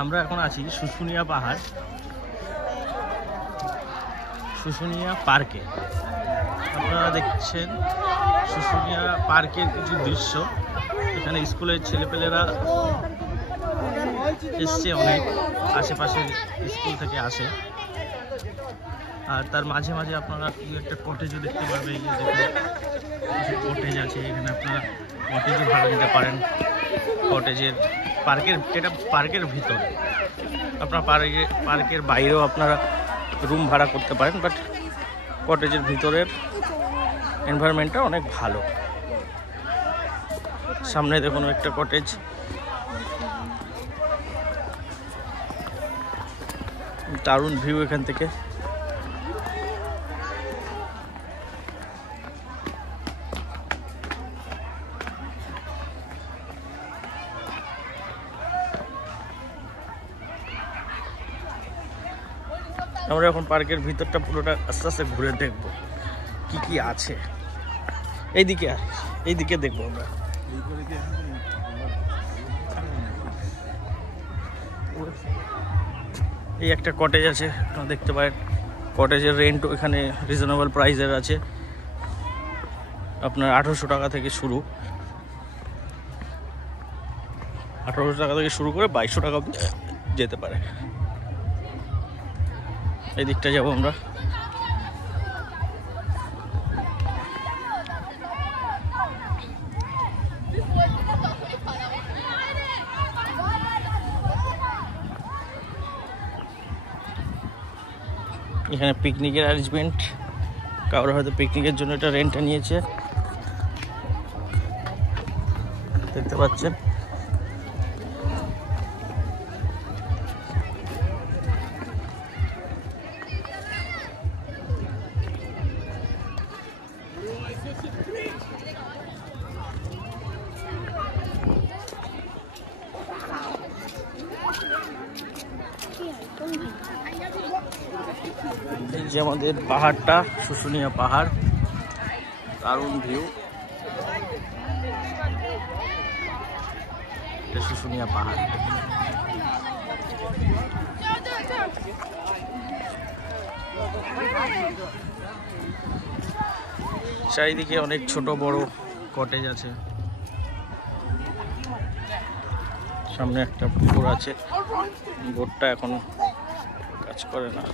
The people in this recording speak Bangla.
আমরা এখন আছি শুশুনিয়া পাহাড়, শুশুনিয়া পার্কে। আপনারা দেখছেন শুশুনিয়া পার্কের কিছু দৃশ্য। এখানে স্কুলের ছেলেপেলেরা এসছে, অনেক আশেপাশের স্কুল থেকে আসে। আর তার মাঝে মাঝে আপনারা একটা কটেজও দেখতে পাবেন। কটেজ আছে এখানে, আপনারা কটেজও ভাড়া নিতে পারেন। কটেজের এটা পার্কের ভিতরে, আপনার পার্কের বাইরেও আপনারা রুম ভাড়া করতে পারেন, বাট কটেজের ভিতরের এনভায়রনমেন্টটা অনেক ভালো। সামনে দেখুন একটা কটেজ, দারুণ ভিউ এখান থেকে। আমরা এখন পার্কের ভিতরটা পুরোটা আস্তে আস্তে ঘুরে দেখবো কি কি আছে। এইদিকে দেখবো আমরা। এই একটা কটেজ আছে, আপনারা দেখতে পারেন। কটেজের রেন্টও এখানে রিজনেবল প্রাইসের আছে, আপনার 1800 টাকা থেকে শুরু। 1800 টাকা থেকে শুরু করে 2200 টাকা যেতে পারে। এই দিকটা যাবো আমরা। এখানে পিকনিকের অ্যারেঞ্জমেন্ট, কারোর হয়তো পিকনিকের জন্য এটা রেন্টে নিয়েছে, দেখতে পাচ্ছেন। এই যে আমাদের পাহাড়টা, শুশুনিয়া পাহাড়, দারুণ ভিউ। এটা শুশুনিয়া পাহাড়। চারিদিকে অনেক ছোট বড় কটেজ আছে। সামনে একটা পুকুর আছে, বোটটা এখন কাজ করে না।